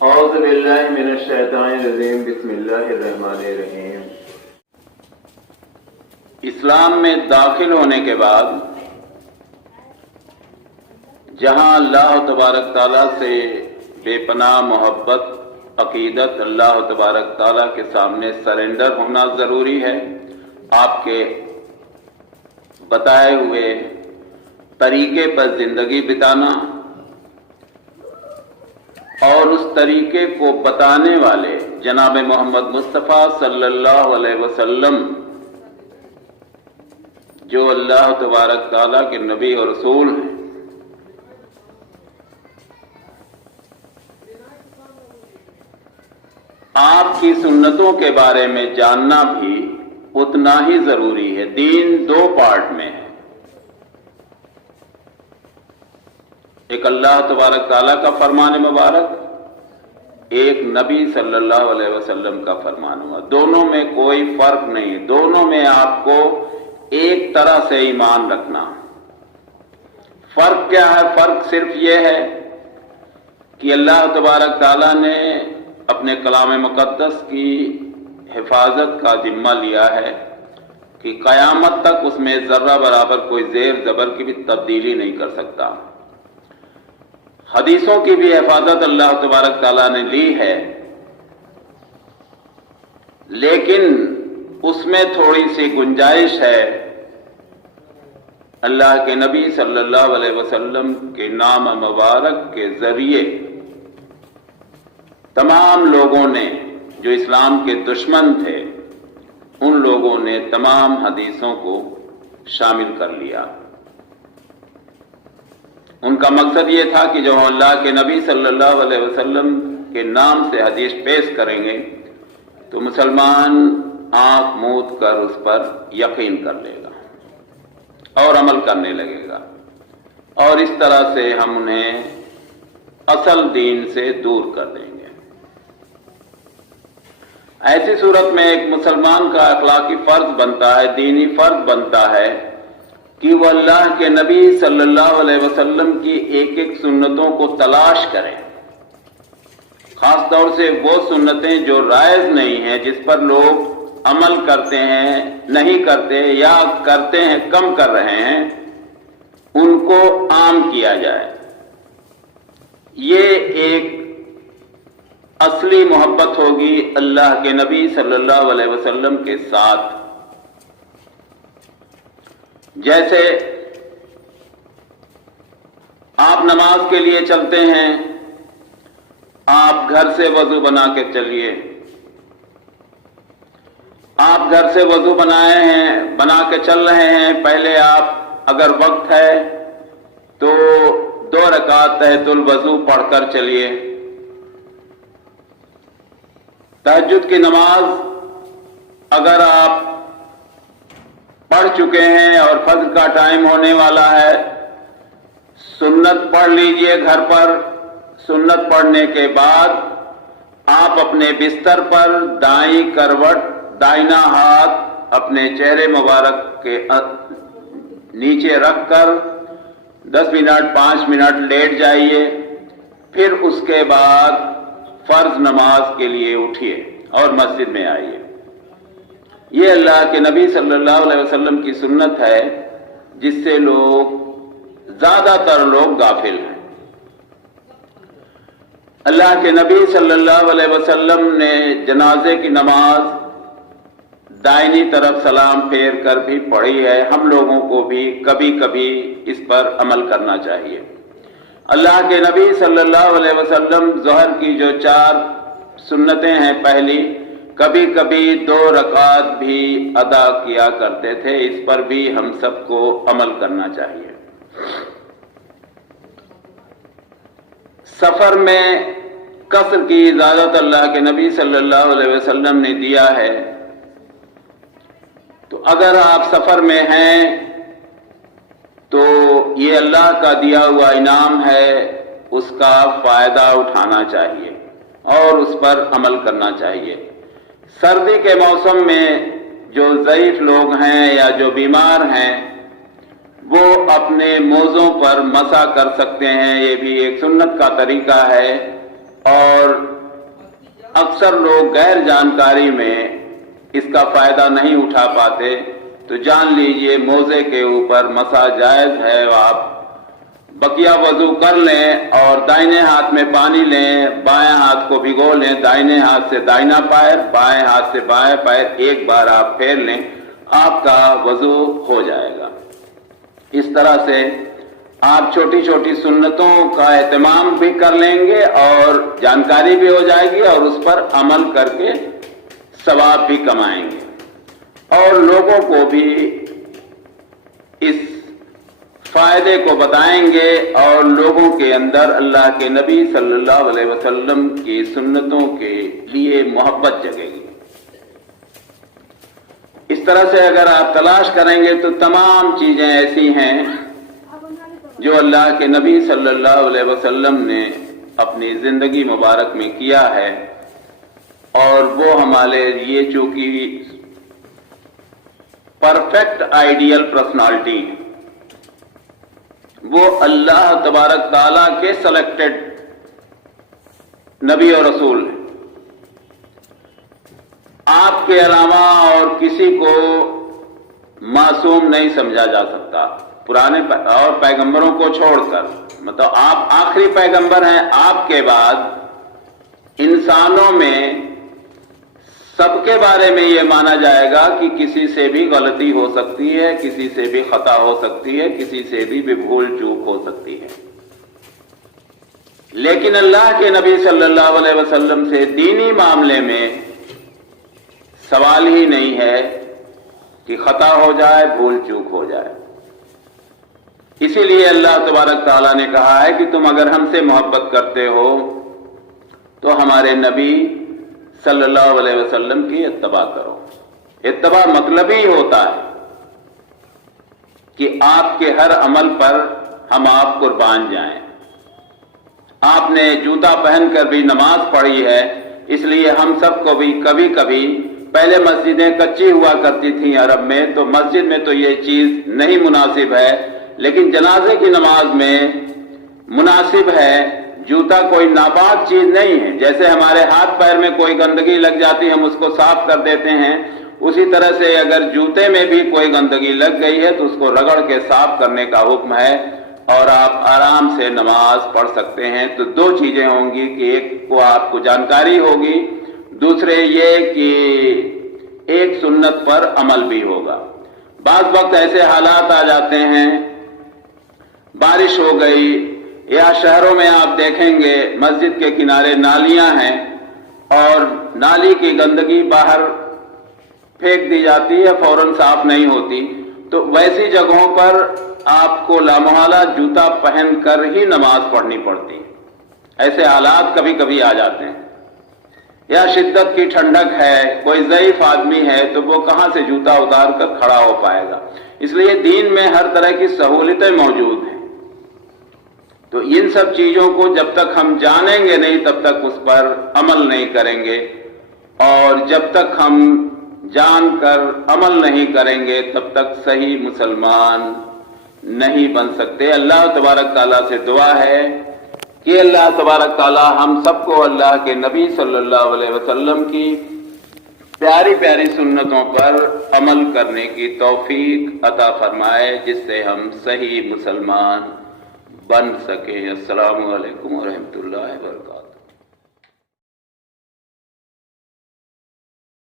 اعوذ باللہ من الشیطان الرجیم بسم اللہ الرحمن الرحیم۔ اسلام میں داخل ہونے کے بعد جہاں اللہ تبارک تعالیٰ سے بے پناہ محبت عقیدت اللہ تبارک تعالیٰ کے سامنے سرنڈر ہونا ضروری ہے، آپ کے بتائے ہوئے طریقے پر زندگی بتانا اور اس طریقے کو بتانے والے جناب محمد مصطفیٰ صلی اللہ علیہ وسلم جو اللہ تبارک تعالیٰ کے نبی اور رسول ہیں، آپ کی سنتوں کے بارے میں جاننا بھی اتنا ہی ضروری ہے۔ دین دو پارٹ میں ہے، ایک اللہ تبارک تعالیٰ کا فرمان مبارک، ایک نبی صلی اللہ علیہ وسلم کا فرمان ہوا۔ دونوں میں کوئی فرق نہیں ہے، دونوں میں آپ کو ایک طرح سے ایمان رکھنا۔ فرق کیا ہے؟ فرق صرف یہ ہے کہ اللہ تبارک تعالیٰ نے اپنے کلام مقدس کی حفاظت کا ذمہ لیا ہے کہ قیامت تک اس میں ذرہ برابر کوئی زیر زبر کی بھی تبدیلی نہیں کر سکتا۔ حدیثوں کی بھی حفاظت اللہ تبارک تعالیٰ نے لی ہے، لیکن اس میں تھوڑی سی گنجائش ہے۔ اللہ کے نبی صلی اللہ علیہ وسلم کے نام مبارک کے ذریعے تمام لوگوں نے جو اسلام کے دشمن تھے، ان لوگوں نے تمام حدیثوں کو شامل کر لیا۔ ان کا مقصد یہ تھا کہ جو اللہ کے نبی صلی اللہ علیہ وسلم کے نام سے حدیث پیش کریں گے تو مسلمان آنکھ موند کر اس پر یقین کر لے گا اور عمل کرنے لگے گا، اور اس طرح سے ہم انہیں اصل دین سے دور کر دیں گے۔ ایسی صورت میں ایک مسلمان کا اخلاقی فرض بنتا ہے، دینی فرض بنتا ہے کہ وہ اللہ کے نبی صلی اللہ علیہ وسلم کی ایک ایک سنتوں کو تلاش کریں، خاص طور سے وہ سنتیں جو رائج نہیں ہیں، جس پر لوگ عمل کرتے ہیں نہیں کرتے یا کرتے ہیں کم کر رہے ہیں، ان کو عام کیا جائے۔ یہ ایک اصلی محبت ہوگی اللہ کے نبی صلی اللہ علیہ وسلم کے ساتھ۔ جیسے آپ نماز کے لیے چلتے ہیں، آپ گھر سے وضو بنا کے چلیے۔ آپ گھر سے وضو بنا کے چل رہے ہیں، پہلے آپ اگر وقت ہے تو 2 رکعت تحت الوضو پڑھ کر چلیے۔ تہجد کی نماز اگر آپ پڑھ چکے ہیں اور فجر کا ٹائم ہونے والا ہے، سنت پڑھ لیجئے گھر پر۔ سنت پڑھنے کے بعد آپ اپنے بستر پر دائیں کروٹ، دائنا ہاتھ اپنے چہرے مبارک کے نیچے رکھ کر 10 منٹ 5 منٹ لیٹ جائیے، پھر اس کے بعد فرض نماز کے لیے اٹھیے اور مسجد میں آئیے۔ یہ اللہ کے نبی صلی اللہ علیہ وسلم کی سنت ہے، جس سے زیادہ تر لوگ غافل ہیں۔ اللہ کے نبی صلی اللہ علیہ وسلم نے جنازے کی نماز دائنی طرف سلام پھیر کر بھی پڑھی ہے۔ ہم لوگوں کو بھی کبھی کبھی اس پر عمل کرنا چاہیے۔ اللہ کے نبی صلی اللہ علیہ وسلم ظہر کی جو 4 سنتیں ہیں، پہلی کبھی کبھی 2 رکعت بھی ادا کیا کرتے تھے، اس پر بھی ہم سب کو عمل کرنا چاہیے۔ سفر میں قصر کی اجازت اللہ کے نبی صلی اللہ علیہ وسلم نے دیا ہے، تو اگر آپ سفر میں ہیں تو یہ اللہ کا دیا ہوا انعام ہے، اس کا فائدہ اٹھانا چاہیے اور اس پر عمل کرنا چاہیے۔ سردی کے موسم میں جو ضعیف لوگ ہیں یا جو بیمار ہیں، وہ اپنے موزوں پر مسح کر سکتے ہیں، یہ بھی ایک سنت کا طریقہ ہے، اور اکثر لوگ غیر جانکاری میں اس کا فائدہ نہیں اٹھا پاتے، تو جان لیجئے موزے کے اوپر مسا جائز ہے، آپ بقیہ وضو کر لیں اور دائیں ہاتھ میں پانی لیں، بائیں ہاتھ کو بھگو لیں، دائیں ہاتھ سے دائنا پیر، بائیں ہاتھ سے بائیں پیر ایک بار آپ پھیر لیں، آپ کا وضو ہو جائے گا۔ اس طرح سے آپ چھوٹی چھوٹی سنتوں کا اہتمام بھی کر لیں گے اور جانکاری بھی ہو جائے گی، اور اس پر عمل کر کے ثواب بھی کمائیں گے، اور لوگوں کو بھی اس فائدے کو بتائیں گے، اور لوگوں کے اندر اللہ کے نبی صلی اللہ علیہ وسلم کی سنتوں کے لیے محبت جگے گی۔ اس طرح سے اگر آپ تلاش کریں گے تو تمام چیزیں ایسی ہیں جو اللہ کے نبی صلی اللہ علیہ وسلم نے اپنی زندگی مبارک میں کیا ہے، اور وہ ہمارے لیے چونکہ پرفیکٹ آئیڈیل پرسنالٹی ہے، وہ اللہ تبارک تعالیٰ کے سلیکٹڈ نبی اور رسول ہیں۔ آپ کے علاوہ اور کسی کو معصوم نہیں سمجھا جا سکتا، پرانے اور پیغمبروں کو چھوڑ کر، مطلب آپ آخری پیغمبر ہیں۔ آپ کے بعد انسانوں میں سب کے بارے میں یہ مانا جائے گا کہ کسی سے بھی غلطی ہو سکتی ہے، کسی سے بھی خطا ہو سکتی ہے، کسی سے بھی بھول چوک ہو سکتی ہے، لیکن اللہ کے نبی صلی اللہ علیہ وسلم سے دینی معاملے میں سوال ہی نہیں ہے کہ خطا ہو جائے، بھول چوک ہو جائے۔ اسی لیے اللہ تبارک تعالیٰ نے کہا ہے کہ تم اگر ہم سے محبت کرتے ہو تو ہمارے نبی صلی اللہ علیہ وسلم کی اتباع کرو۔ اتباع مطلب ہی ہوتا ہے کہ آپ کے ہر عمل پر ہم آپ قربان جائیں۔ آپ نے جوتا پہن کر بھی نماز پڑھی ہے، اس لیے ہم سب کو بھی کبھی کبھی، پہلے مسجدیں کچی ہوا کرتی تھیں عرب میں، تو مسجد میں تو یہ چیز نہیں مناسب ہے، لیکن جنازے کی نماز میں مناسب ہے۔ جوتا کوئی ناپاک چیز نہیں ہے، جیسے ہمارے ہاتھ پیر میں کوئی گندگی لگ جاتی ہم اس کو صاف کر دیتے ہیں، اسی طرح سے اگر جوتے میں بھی کوئی گندگی لگ گئی ہے تو اس کو رگڑ کے صاف کرنے کا حکم ہے، اور آپ آرام سے نماز پڑھ سکتے ہیں۔ تو دو چیزیں ہوں گی کہ ایک کو آپ کو جانکاری ہوگی، دوسرے یہ کہ ایک سنت پر عمل بھی ہوگا۔ بعض وقت ایسے حالات آ جاتے ہیں، بارش ہو گئی، یا شہروں میں آپ دیکھیں گے مسجد کے کنارے نالیاں ہیں اور نالی کی گندگی باہر پھینک دی جاتی ہے، فوراً صاف نہیں ہوتی، تو ویسی جگہوں پر آپ کو لامحالہ جوتا پہن کر ہی نماز پڑھنی پڑتی ہے۔ ایسے حالات کبھی کبھی آ جاتے ہیں، یا شدت کی ٹھنڈک ہے، کوئی ضعیف آدمی ہے تو وہ کہاں سے جوتا اتار کر کھڑا ہو پائے گا۔ اس لیے دین میں ہر طرح کی سہولتیں موجود ہیں، تو ان سب چیزوں کو جب تک ہم جانیں گے نہیں تب تک اس پر عمل نہیں کریں گے، اور جب تک ہم جان کر عمل نہیں کریں گے تب تک صحیح مسلمان نہیں بن سکتے۔ اللہ تبارک تعالیٰ سے دعا ہے کہ اللہ تبارک تعالیٰ ہم سب کو اللہ کے نبی صلی اللہ علیہ وسلم کی پیاری پیاری سنتوں پر عمل کرنے کی توفیق عطا فرمائے، جس سے ہم صحیح مسلمان بن سکیں۔ السلام علیکم ورحمۃ اللہ وبرکاتہ۔